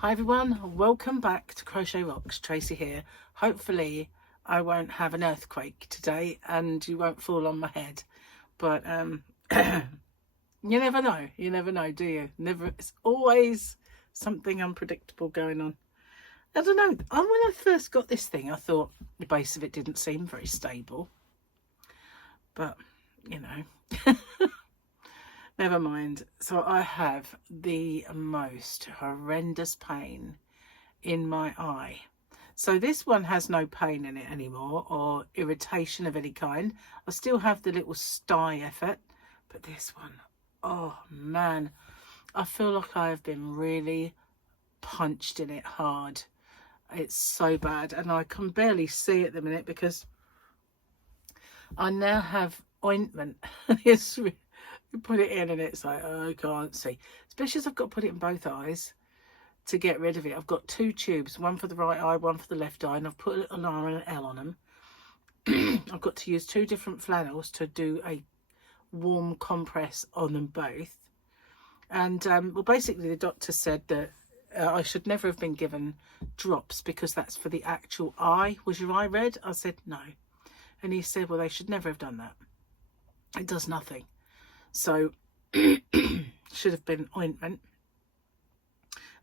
Hi everyone, welcome back to Crochet Rocks. Tracy here. Hopefully I won't have an earthquake today and you won't fall on my head. But you never know, do you? Never. It's always something unpredictable going on. I don't know. When I first got this thing, I thought the base of it didn't seem very stable. But, you know, never mind. So I have the most horrendous pain in my eye. So this one has no pain in it anymore or irritation of any kind. I still have the little sty effort, but this one, oh man, I feel like I have been really punched in it hard. It's so bad, and I can barely see at the minute because I now have ointment. It's, you put it in and it's like, oh, I can't see. Especially as I've got to put it in both eyes to get rid of it. I've got two tubes, one for the right eye, one for the left eye, and I've put a little R and an L on them. I've got to use two different flannels to do a warm compress on them both. And well, basically the doctor said that I should never have been given drops because that's for the actual eye. Was your eye red? I said no. And he said, well, they should never have done that. It does nothing. So should have been ointment.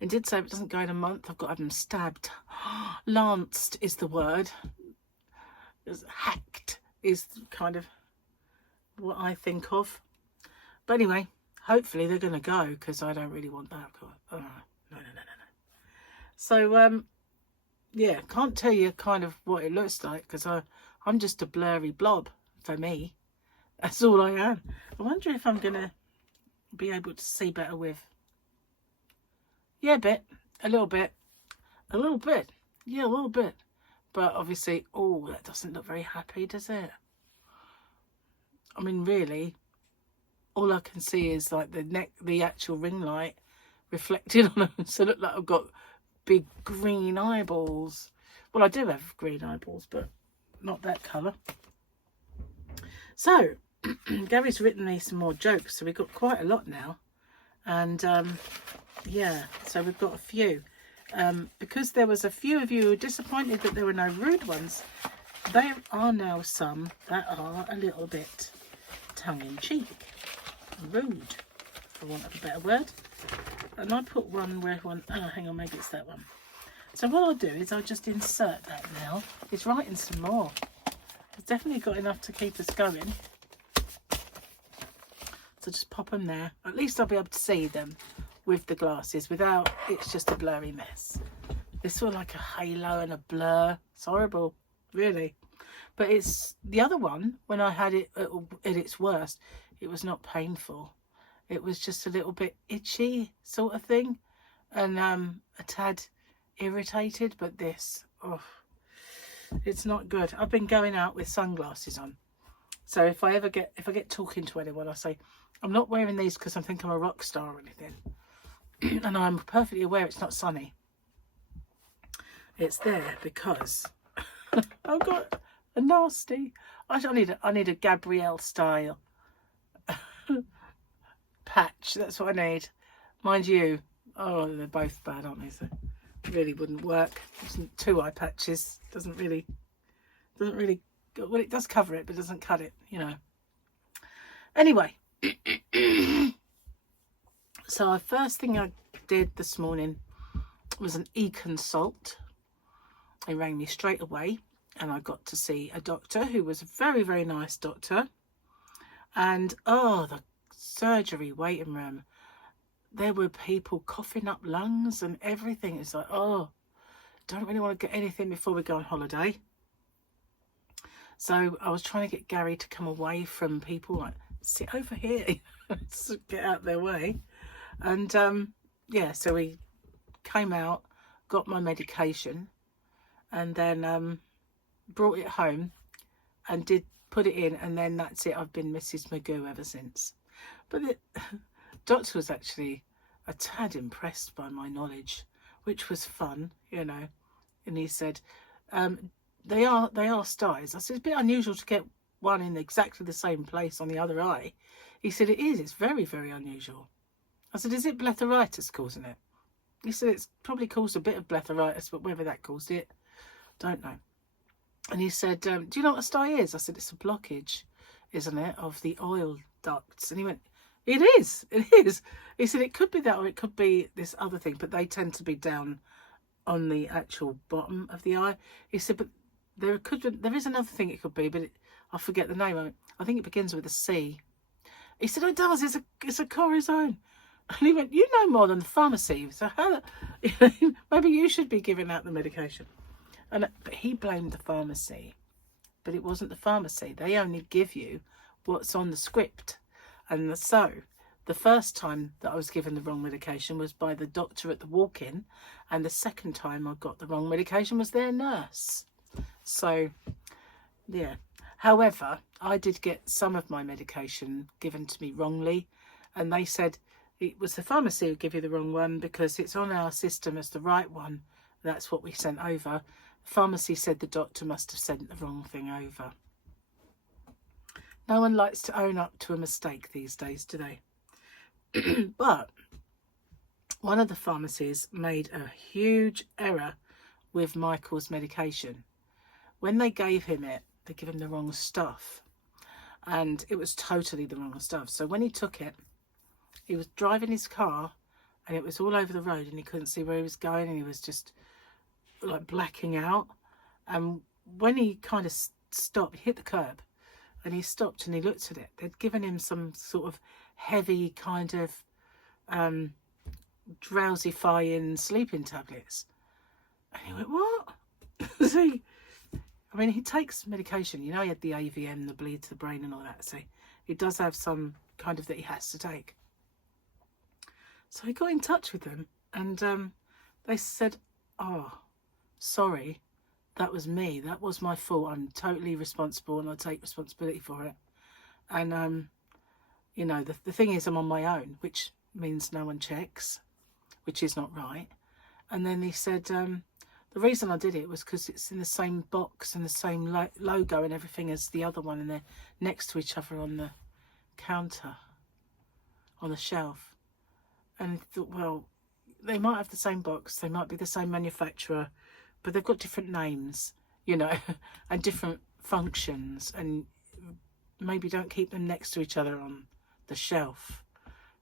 And did say if it doesn't go in a month, I've got to have them stabbed. Lanced is the word. Hacked is kind of what I think of. But anyway, hopefully they're going to go because I don't really want that. No. So, yeah, can't tell you kind of what it looks like because I'm just a blurry blob for me. That's all I am. I wonder if I'm going to be able to see better with. Yeah, a little bit. Yeah, a little bit. But obviously, oh, that doesn't look very happy, does it? I mean, really, all I can see is like the actual ring light reflected on them. So it look like I've got big green eyeballs. Well, I do have green eyeballs, but not that colour. So, Gary's written me some more jokes, so we've got quite a lot now. And, yeah, so we've got a few. Because there was a few of you who were disappointed that there were no rude ones, there are now some that are a little bit tongue-in-cheek. Rude, for want of a better word. And I put one where one, oh, hang on, maybe it's that one. So what I'll do is I'll just insert that now. It's writing some more. It's definitely got enough to keep us going. So just pop them there. At least I'll be able to see them with the glasses without it's just a blurry mess. This feel like a halo and a blur. It's horrible, really. But it's the other one, when I had it at its worst, it was not painful. It was just a little bit itchy sort of thing and a tad irritated. But this, oh, it's not good. I've been going out with sunglasses on. So if I get talking to anyone, I say, I'm not wearing these because I think I'm a rock star or anything. And I'm perfectly aware it's not sunny. It's there because I've got a nasty. I need a Gabrielle style patch. That's what I need. Mind you, oh, they're both bad, aren't they? So it really wouldn't work. Two eye patches doesn't really. Well, it does cover it, but doesn't cut it. You know. Anyway. So the first thing I did this morning was an e-consult. They rang me straight away and I got to see a doctor who was a very, very nice doctor. And oh, the surgery waiting room, there were people coughing up lungs and everything. It's like, oh, don't really want to get anything before we go on holiday. So I was trying to get Gary to come away from people, like, sit over here, get out their way. And yeah, so we came out, got my medication, and then brought it home and did put it in, and then that's it. I've been Mrs. Magoo ever since. But the doctor was actually a tad impressed by my knowledge, which was fun, you know. And he said, they are styes. I said, it's a bit unusual to get one in exactly the same place on the other eye. He said, it is. It's very, very unusual. I said, is it blepharitis causing it? He said it's probably caused a bit of blepharitis, but whether that caused it, don't know. And he said, do you know what a sty is? I said, it's a blockage, isn't it, of the oil ducts? And he went, it is. He said, it could be that, or it could be this other thing, but they tend to be down on the actual bottom of the eye. He said, but there is another thing it could be, but I forget the name of it. I think it begins with a C. He said, oh, it does. It's a corazon. And he went, you know more than the pharmacy. So maybe you should be giving out the medication. But he blamed the pharmacy. But it wasn't the pharmacy. They only give you what's on the script. And so the first time that I was given the wrong medication was by the doctor at the walk-in. And the second time I got the wrong medication was their nurse. So, yeah. However, I did get some of my medication given to me wrongly. And they said it was the pharmacy who gave you the wrong one because it's on our system as the right one. That's what we sent over. The pharmacy said the doctor must have sent the wrong thing over. No one likes to own up to a mistake these days, do they? But one of the pharmacies made a huge error with Michael's medication. When they gave him it, they gave him the wrong stuff. And it was totally the wrong stuff. So when he took it, he was driving his car and it was all over the road and he couldn't see where he was going and he was just like blacking out. And when he kind of stopped, he hit the curb and he stopped and he looked at it. They'd given him some sort of heavy kind of drowsifying sleeping tablets. And he went, what? See, I mean, he takes medication. You know, he had the AVM, the bleed to the brain and all that. So he does have some kind of that he has to take. So he got in touch with them and they said, oh, sorry, that was me. That was my fault. I'm totally responsible and I take responsibility for it. And, you know, the thing is I'm on my own, which means no one checks, which is not right. And then he said, the reason I did it was because it's in the same box and the same logo and everything as the other one, and they're next to each other on the counter, on the shelf. And I thought, well, they might have the same box, they might be the same manufacturer, but they've got different names, you know, and different functions, and maybe don't keep them next to each other on the shelf,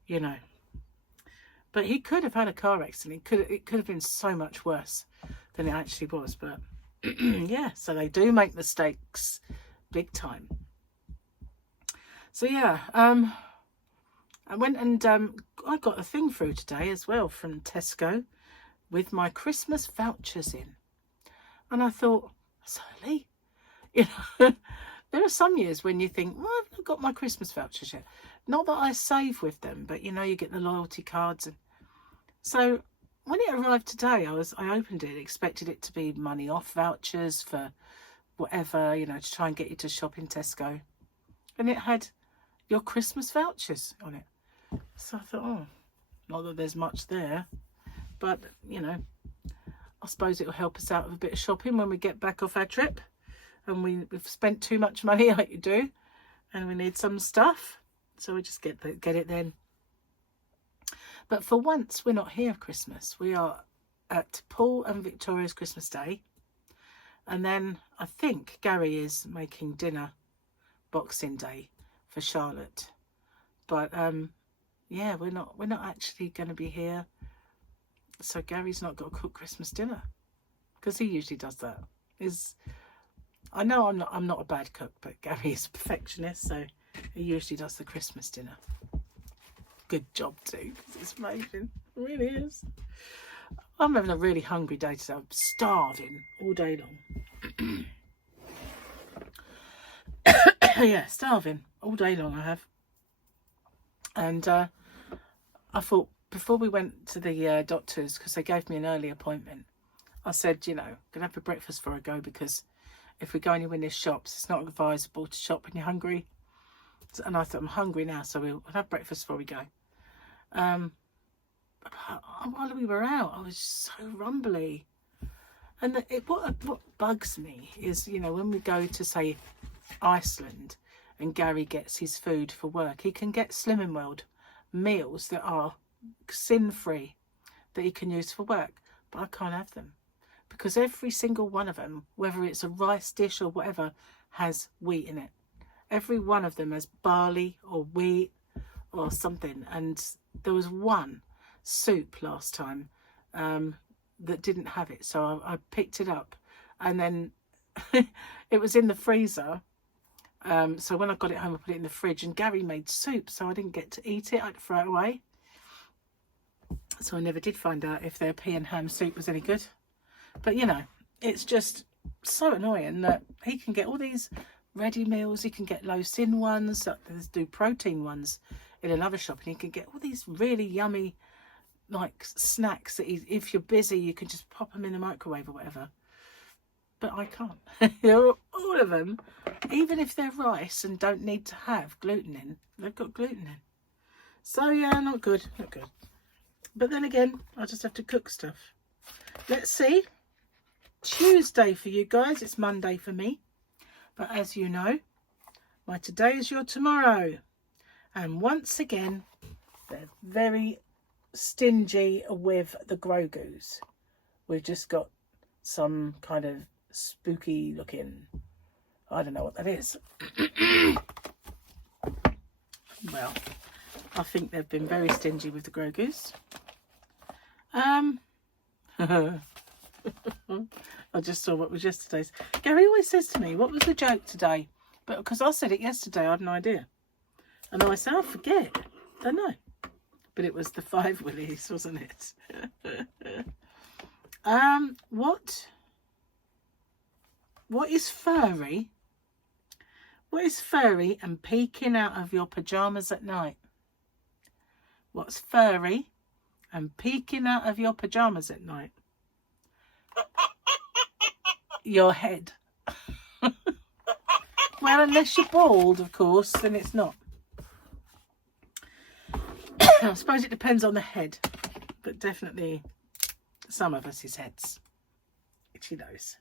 you know. But he could have had a car accident. It could have been so much worse than it actually was. But yeah, so they do make mistakes big time. So yeah, I went and I got a thing through today as well from Tesco with my Christmas vouchers in. And I thought, that's early. You know, there are some years when you think, well, I've not got my Christmas vouchers yet. Not that I save with them, but you know, you get the loyalty cards. And so when it arrived today, I opened it, expected it to be money off vouchers for whatever, you know, to try and get you to shop in Tesco. And it had your Christmas vouchers on it. So I thought, oh, not that there's much there, but you know, I suppose it'll help us out with a bit of shopping when we get back off our trip and we've spent too much money like you do and we need some stuff. So we just get it then. But for once, we're not here for Christmas. We are at Paul and Victoria's Christmas Day. And then I think Gary is making dinner Boxing Day for Charlotte. But yeah, we're not actually going to be here. So Gary's not got to cook Christmas dinner because he usually does that. I know I'm not a bad cook, but Gary is a perfectionist, so he usually does the Christmas dinner. Good job too, because it's amazing. It really is. I'm having a really hungry day today. I'm starving all day long. Yeah, starving all day long I have. And I thought before we went to the doctors, because they gave me an early appointment, I said, you know, I'm going to have a breakfast before I go, because if we go anywhere near shops, it's not advisable to shop when you're hungry. And I thought, I'm hungry now, so we'll have breakfast before we go. While we were out, I was so rumbly. And what bugs me is, you know, when we go to, say, Iceland and Gary gets his food for work, he can get Slimming World meals that are sin-free. that he can use for work, but I can't have them because every single one of them, whether it's a rice dish or whatever, has wheat in it. Every one of them has barley or wheat or something. And there was one soup last time that didn't have it, so I picked it up, and then it was in the freezer. So when I got it home, I put it in the fridge, and Gary made soup, so I didn't get to eat it. I had to throw it away. So I never did find out if their pea and ham soup was any good. But, you know, it's just so annoying that he can get all these ready meals. He can get low sin ones, there's do protein ones in another shop, and he can get all these really yummy, like, snacks that if you're busy, you can just pop them in the microwave or whatever. But I can't. All of them, even if they're rice and don't need to have gluten in, they've got gluten in. So, yeah, not good, not good. But then again, I just have to cook stuff. Let's see. Tuesday for you guys. It's Monday for me. But as you know, my today is your tomorrow. And once again, they're very stingy with the Grogu's. We've just got some kind of spooky looking, I don't know what that is. Well, I think they've been very stingy with the Grogu's. I just saw what was yesterday's. Gary always says to me, what was the joke today? But because I said it yesterday, I had no idea. And I said, I forget. Don't know. But it was the 5 willies, wasn't it? What is furry? What is furry and peeking out of your pajamas at night? What's furry and peeking out of your pajamas at night? Your head. Well, unless you're bald, of course, then it's not. I suppose it depends on the head, but definitely some of us' heads. Itchy nose.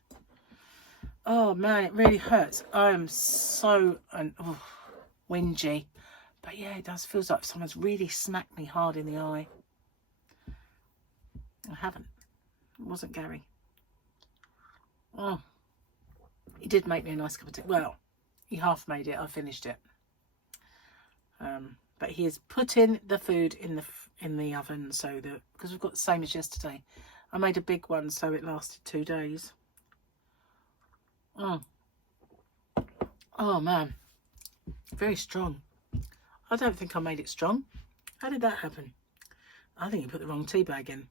Oh man, it really hurts. I am so whingy. But yeah, it does feel like someone's really smacked me hard in the eye. I haven't. It wasn't Gary. Oh, he did make me a nice cup of tea. Well, he half made it. I finished it. But he is putting the food in the oven so that, because we've got the same as yesterday. I made a big one so it lasted 2 days. Oh man, very strong. I don't think I made it strong. How did that happen? I think you put the wrong tea bag in.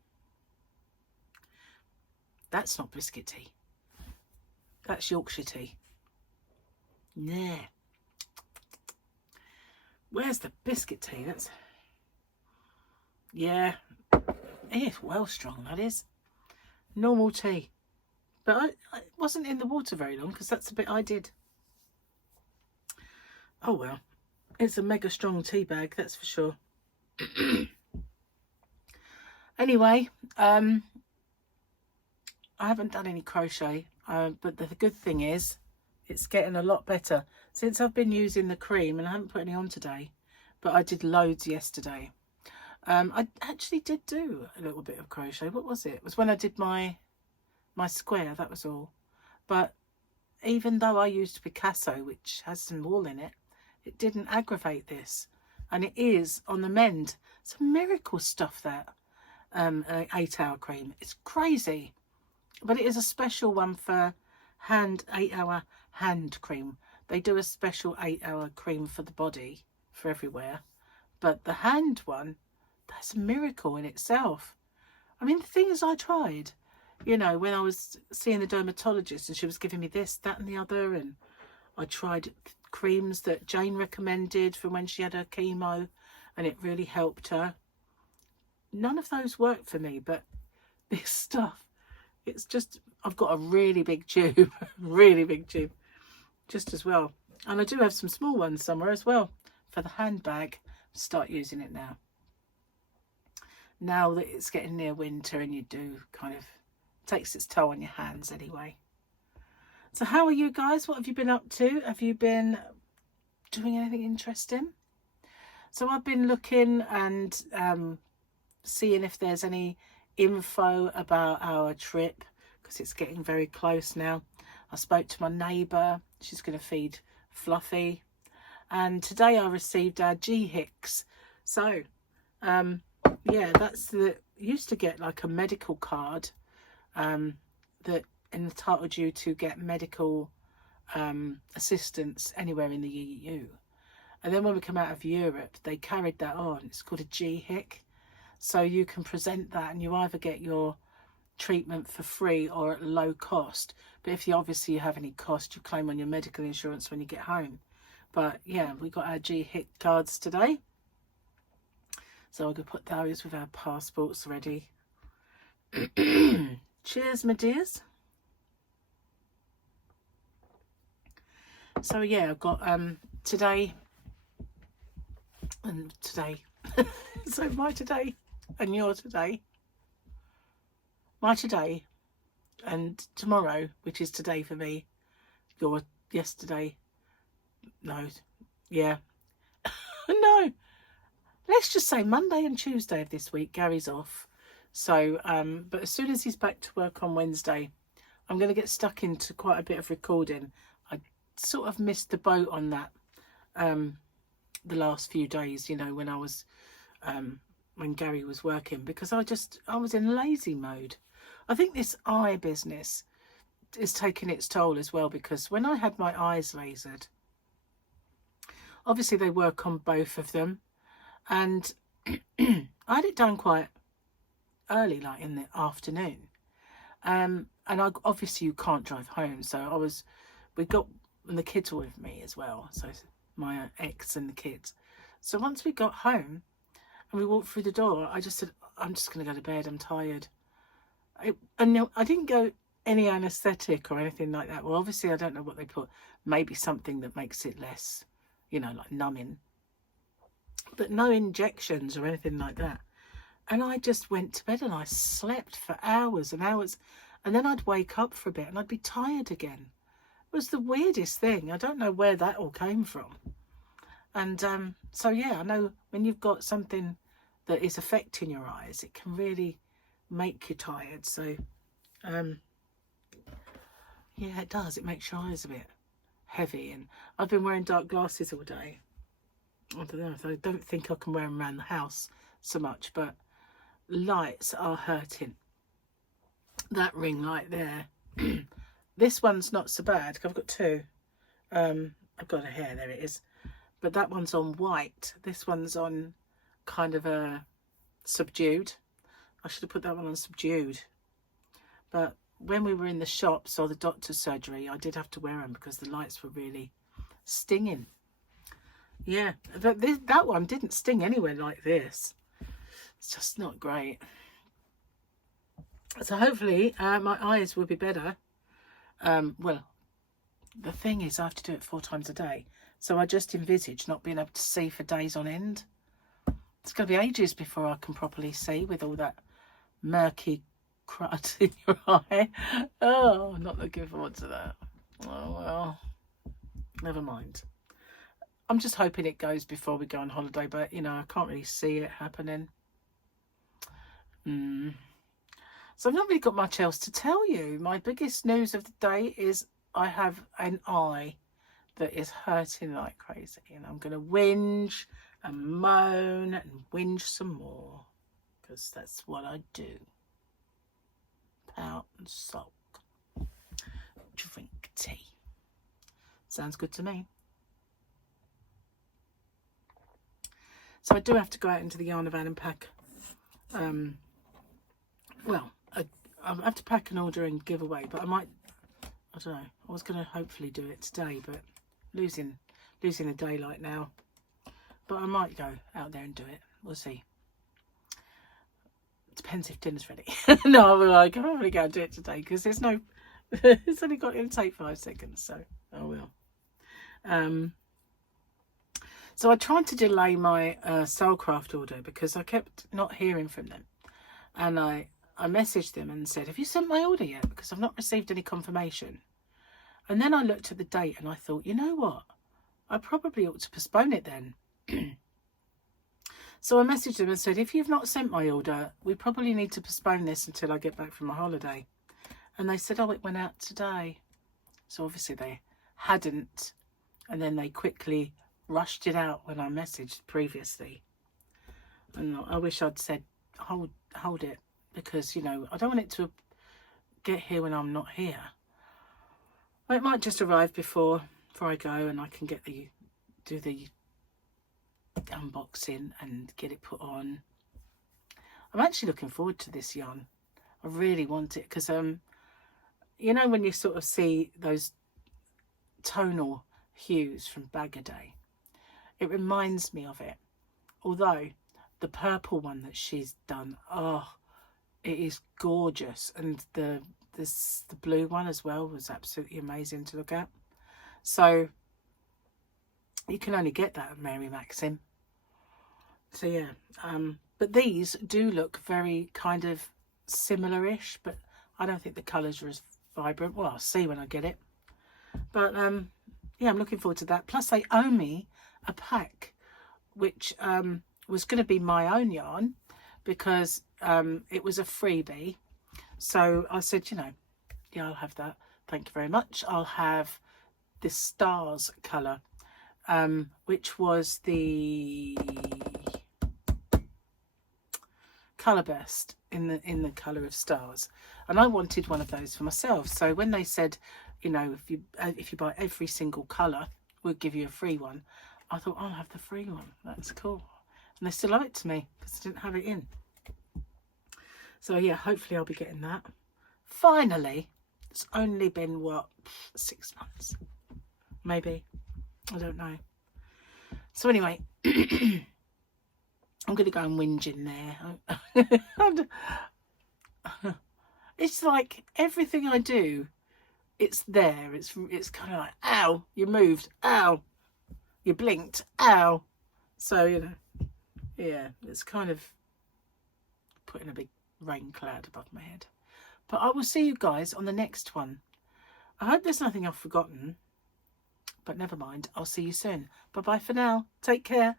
That's not biscuit tea. That's Yorkshire tea. Nah. Where's the biscuit tea? That's... Yeah. It's well strong, that is. Normal tea. But I wasn't in the water very long because that's the bit I did. Oh well. It's a mega strong tea bag, that's for sure. Anyway, I haven't done any crochet. But the good thing is, it's getting a lot better. Since I've been using the cream, and I haven't put any on today, but I did loads yesterday. I actually did do a little bit of crochet. What was it? It was when I did my square, that was all. But even though I used Picasso, which has some wool in it, it didn't aggravate this. And it is on the mend. It's a miracle stuff, that 8-hour cream. It's crazy. But it is a special one for 8-hour hand cream. They do a special 8-hour cream for the body, for everywhere. But the hand one, that's a miracle in itself. I mean, the things I tried, you know, when I was seeing the dermatologist and she was giving me this, that and the other. And I tried creams that Jane recommended for when she had her chemo, and it really helped her. None of those worked for me, but this stuff, it's just, I've got a really big tube, really big tube, just as well. And I do have some small ones somewhere as well for the handbag. Start using it now. Now that it's getting near winter, and you do kind of, takes its toll on your hands anyway. So how are you guys? What have you been up to? Have you been doing anything interesting? So I've been looking and seeing if there's any info about our trip because it's getting very close now. I spoke to my neighbour. She's going to feed Fluffy. And today I received our giggles. So, yeah, that's the... used to get like a medical card that entitled you to get medical assistance anywhere in the EU. And then when we come out of Europe, they carried that on. It's called a GHIC. So you can present that and you either get your treatment for free or at low cost. But if you obviously have any cost, you claim on your medical insurance when you get home. But yeah, we got our GHIC cards today. So I'm going to put those with our passports ready. Cheers, my dears. So yeah, I've got today and today. So my today and your today. My today and tomorrow, which is today for me. Your yesterday. No. Yeah. No. Let's just say Monday and Tuesday of this week, Gary's off. So, but as soon as he's back to work on Wednesday, I'm going to get stuck into quite a bit of recording. I sort of missed the boat on that the last few days, you know, when I was, when Gary was working, because I was in lazy mode. I think this eye business is taking its toll as well, because when I had my eyes lasered, obviously they work on both of them. And I had it done quite early, like in the afternoon. And obviously you can't drive home. So and the kids were with me as well. So my ex and the kids. So once we got home and we walked through the door, I just said, I'm just going to go to bed. I'm tired. I didn't go any anaesthetic or anything like that. Well, obviously I don't know what they put. Maybe something that makes it less, you know, like numbing. But no injections or anything like that. And I just went to bed and I slept for hours and hours. And then I'd wake up for a bit and I'd be tired again. It was the weirdest thing. I don't know where that all came from. And so, yeah, I know when you've got something that is affecting your eyes, it can really make you tired. So, yeah, it does. It makes your eyes a bit heavy. And I've been wearing dark glasses all day. I don't know, I don't think I can wear them around the house so much, but lights are hurting. That ring light there, this one's not so bad. I've got two. I've got a hair, there it is. But that one's on white. This one's on kind of a subdued. I should have put that one on subdued. But when we were in the shops or the doctor's surgery, I did have to wear them because the lights were really stinging. Yeah, that one didn't sting anywhere like this. It's just not great. So hopefully my eyes will be better. Well, the thing is I have to do it 4 times a day. So I just envisage not being able to see for days on end. It's going to be ages before I can properly see with all that murky crud in your eye. Oh, not looking forward to that. Oh, well, never mind. I'm just hoping it goes before we go on holiday, but, you know, I can't really see it happening. So I've not really got much else to tell you. My biggest news of the day is I have an eye that is hurting like crazy. And I'm going to whinge and moan and whinge some more. Because that's what I do. Pout and sulk. Drink tea. Sounds good to me. So I do have to go out into the yarn van and pack, well, I have to pack and order and give away, but I might, I don't know, I was going to hopefully do it today, but losing the daylight now. But I might go out there and do it, we'll see. Depends if dinner's ready. No, I can probably go and do it today, because there's no, it's only got to take 5 seconds, so I will. So I tried to delay my Soulcraft order because I kept not hearing from them. And I messaged them and said, have you sent my order yet? Because I've not received any confirmation. And then I looked at the date and I thought, you know what? I probably ought to postpone it then. So I messaged them and said, if you've not sent my order, we probably need to postpone this until I get back from my holiday. And they said, oh, it went out today. So obviously they hadn't. And then they quickly rushed it out when I messaged previously. And I wish I'd said, hold it. Because, you know, I don't want it to get here when I'm not here. Well, it might just arrive before I go, and I can do the unboxing and get it put on. I'm actually looking forward to this yarn. I really want it because you know, when you sort of see those tonal hues from Bag a Day, it reminds me of it. Although the purple one that she's done, oh, it is gorgeous, and the blue one as well was absolutely amazing to look at. So you can only get that at Mary Maxim. So yeah, but these do look very kind of similar-ish, but I don't think the colours are as vibrant. Well, I'll see when I get it. But yeah, I'm looking forward to that. Plus they owe me a pack, which was going to be my own yarn, because it was a freebie. So I said, you know, yeah, I'll have that. Thank you very much. I'll have this stars colour, which was the colour burst in the colour of stars, and I wanted one of those for myself. So when they said, you know, if you buy every single colour, we'll give you a free one, I thought, I'll have the free one. That's cool. And they still owe it to me because I didn't have it in. So yeah, hopefully I'll be getting that. Finally, it's only been, what, 6 months? Maybe. I don't know. So anyway, I'm going to go and whinge in there. It's like everything I do, it's there. It's kind of like, ow, you moved. Ow, you blinked. Ow. So, you know, yeah, it's kind of putting a big rain cloud above my head. But I will see you guys on the next one. I hope there's nothing I've forgotten, but never mind. I'll see you soon. Bye bye for now. Take care.